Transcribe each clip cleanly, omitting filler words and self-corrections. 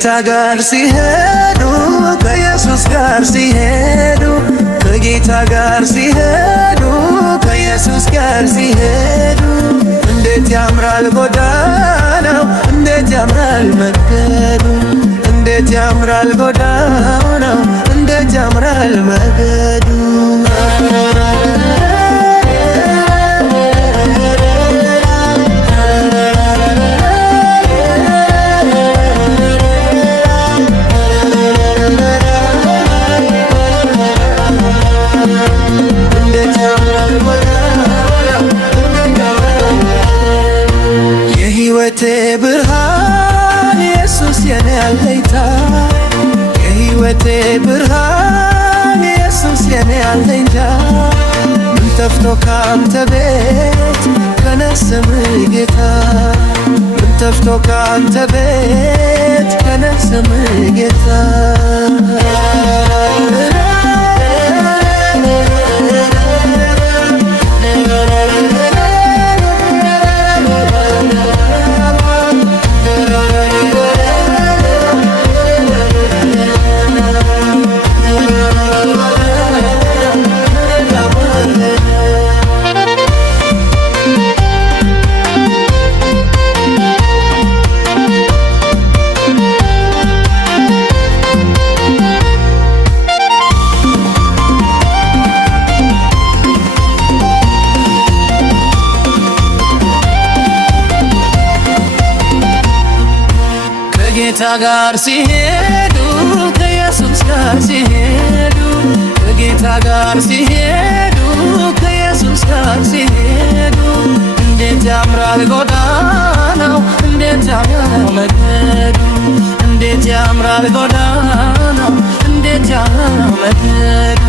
ከጌታ ጋር ሲሄዱ ከኢየሱስ ጋር ሲሄዱ ከጌታ ጋር ሲሄዱ ከኢየሱስ ጋር ሲሄዱ እንዴት ያምራል ጎዳናው እንዴት ያምራል መንገዱ እንዴት ያምራል ጎዳናው እንዴት ያምራል መንገዱ የሕይወቴ ብርሃን ኢየሱስ የኔ አለኝታ የሕይወቴ ብርሃን ኢየሱስ የኔ አለኝታ ምን ጠፍቶ ካንተ ቤት ከነስምህ ጌታ ምን ጠፍቶ ካንተ ቤት ከነስምህ ጌታ ከጌታ ጋር ሲሄዱ ከኢየሱስ ጋር ሲሄዱ ከጌታ ጋር ሲሄዱ ከኢየሱስ ጋር ሲሄዱ እንዴት ያምራል ጎዳናው እንዴት ያምራል መንገዱ እንዴት ያምራል ጎዳናው እንዴት ያምራል መንገዱ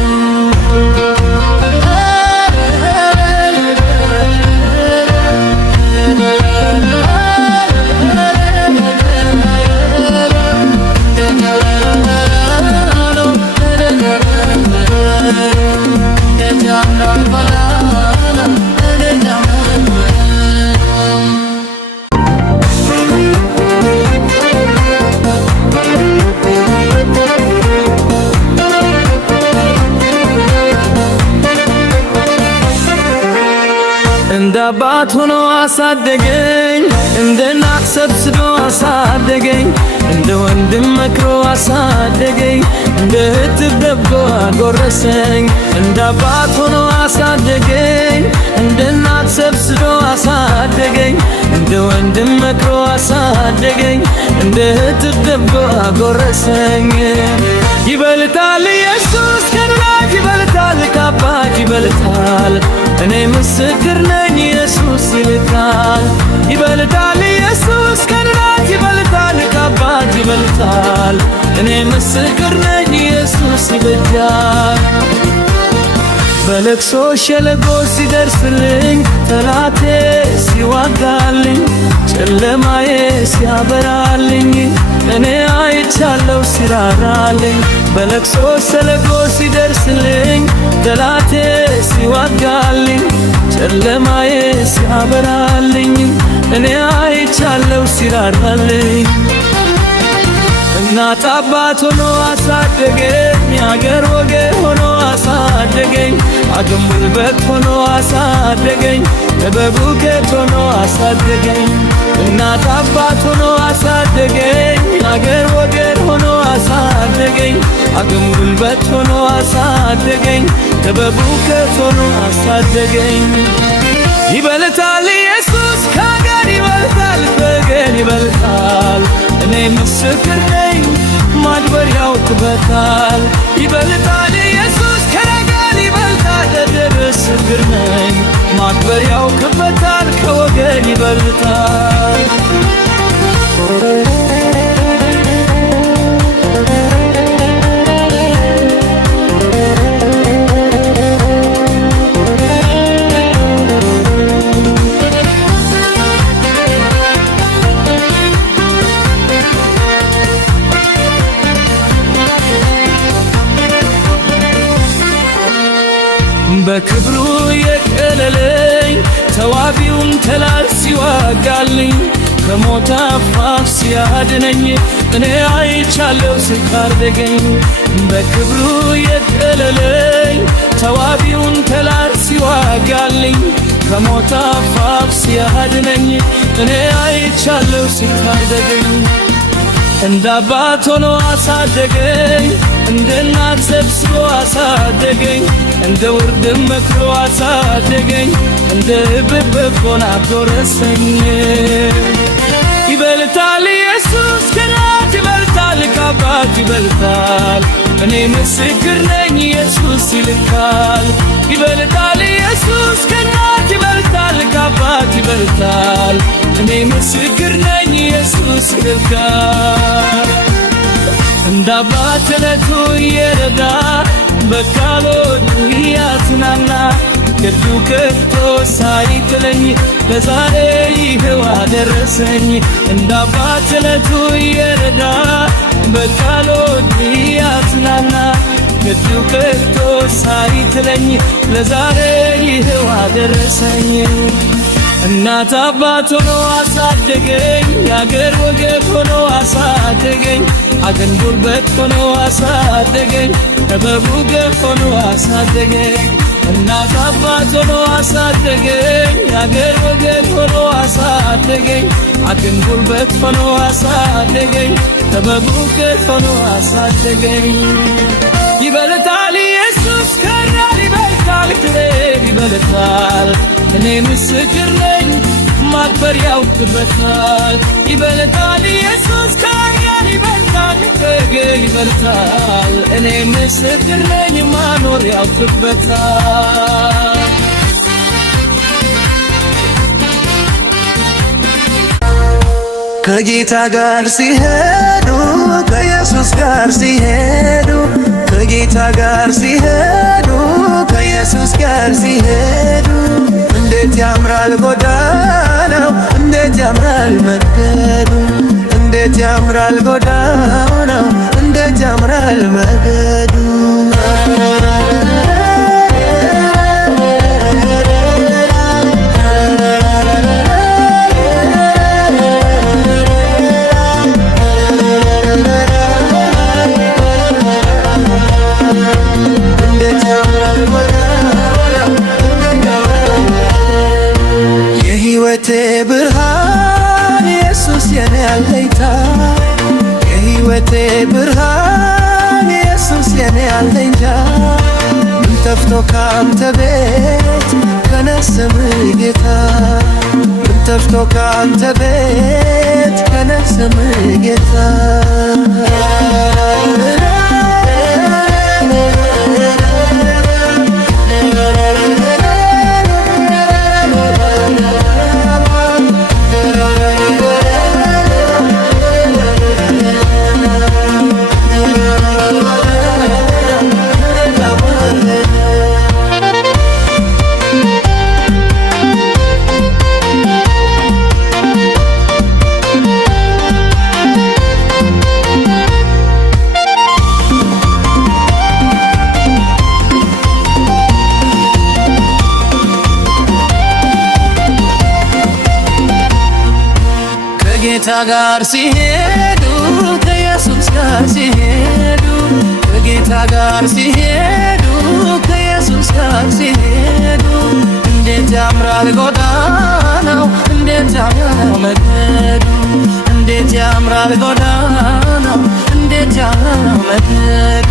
እንደ አባት ሆኖ አሳደገኝ እንደ እናት ሰብስቦ አሳደገኝ እንደ ወንድም መክሮ አሳደገኝ እንደ እህት ደብቆ አጎረሰኝ እንደ አባት ሆኖ አሳደገኝ እንደ እናት ሰብስቦ አሳደገኝ እንደ ወንድም መክሮ አሳደገኝ እንደ እህት ደብቆ አጎረሰኝ ይበልጣል ኢየሱስ ከእናት ይበልጣል ከአባት ይበልጣል እኔ ምስክር ነኝ ኢየሱስ ይልቃል ይበልጣል ኢየሱስ ከእናት ይበልጣል ከአባት ይበልጣል እኔ ምስክር ነኝ ኢየሱስ ይበልጣል በለቅሶ ሸለቆ ሲደርስልኝ ጠላቴ ሲዋጋልኝ ጨለማዬ ሲያበራልኝ እኔ አይቻለው ሲራራልኝ በለቅሶ ሸለቆ ሲደርስልኝ ጠላቴ ሲዋጋልኝ ጨለማዬ ሲያበራልኝ እኔ አይቻለው ሲራራልኝ እናት አባት ሆኖ አሳደገኝ የአገር ወገን ሆኖ አሳደገኝ አቅም ጉልበት ሆኖ አሳደገኝ ጥበብ እውቀት ሆኖ አሳደገኝ እናት አባት ሆኖ አሳደገኝ የአገር ወገን ሆኖ አሳደገኝ አቅም ጉልበት ሆኖ አሳደገኝ ጥበብ እውቀት ሆኖ አሳደገኝ ይበልጣል ኢየሱስ ከአገር ይበልጣል በገን ይበልጣል እኔ ምስክር ነኝ ማድበር ያውቅበታል ይበልጣል ኢየሱስ ከአገር ይበልጣል ምስክር ነኝ ማድበር ያውቅበታል ከወገን ይበልጣል በክብሩ የቀለለ ሲያሳድገኝ ተዋቢውን ተላል ሲዋጋልኝ ከሞት አፋፍ ሲያድነኝ እኔ አይቻለው ሲታደገኝ በክብሩ የጠለለኝ ተዋቢውን ተላል ሲዋጋልኝ ከሞት አፋፍ ሲያድነኝ እኔ አይቻለው ሲታደገኝ እንደ አባት ሆኖ አሳደገኝ እንደ እናት ሰብስቦ አሳደገኝ እንደ ውርድም መክሮ አሳደገኝ እንደ ብብት ሆኖ አጎረሰኝ ይበልጣል ኢየሱስ ከናት ይበልጣል ከአባት ይበልጣል እኔ ምስክር ነኝ ኢየሱስ ይልካል ይበልጣል ኢየሱስ ከናት ይበልጣል ከአባት ይበልጣል እኔ ምስክር ነኝ ኢየሱስ ይልካል እንደ አባትነቱ እየረዳ በቃሎቹ እያጽናና ግርዱ ከቶ ሳይጥለኝ ለዛሬ ይኸው አደረሰኝ እንደ አባትነቱ እየረዳ በቃሎቹ እያጽናና ግርዱ ከቶ ሳይጥለኝ ለዛሬ ይኸው አደረሰኝ እናት አባት ሆኖ አሳደገኝ የአገር ወገብ ሆኖ አሳደገኝ አገን ጉልበት ሆኖ አሳደገኝ ጥበቡ ገብ ሆኖ አሳደገኝ እናት አባት ሆኖ አሳደገኝ የአገር ወገብ ሆኖ አሳደገኝ አገን ጉልበት ሆኖ አሳደገኝ ጥበቡ ገብ ሆኖ አሳደገኝ ይበልጣል ኢየሱስ ከናት ይበልጣል ክብር ይበልጣል እኔ ምስክር ነኝ ማክበር ያውቅበታል ይበልጣል ኢየሱስ ከናት ይበልጣል ክብር ይበልጣል እኔ ምስክር ነኝ ማኖር ያውቅበታል ከጌታ ጋር ሲሄዱ ከኢየሱስ ጋር ሲሄዱ ከጌታ ጋር ሲሄዱ ከኢየሱስ ጋር ሲሄዱ እንዴት ያምራል ጎዳናው እንዴት ያምራል መንገዱ እንዴት ያምራል ጎዳናው እንዴት ያምራል መንገዱ የሕይወቴ ብርሃን ኢየሱስ የኔ አለኝታ የሕይወቴ ብርሃን ኢየሱስ የኔ አለኝታ ምን ጠፍቶ ካንተ ቤት ከነስም ጌታ ምን ጠፍቶ ካንተ ቤት ከነስም ጌታ ከጌታ ጋር ሲሄዱ ከኢየሱስ ጋር ሲሄዱ ከጌታ ጋር ሲሄዱ ከኢየሱስ ጋር ሲሄዱ እንዴት ያምራል ጎዳናው እንዴት ያምራል መንገዱ እንዴት ያምራል ጎዳናው እንዴት ያምራል መንገዱ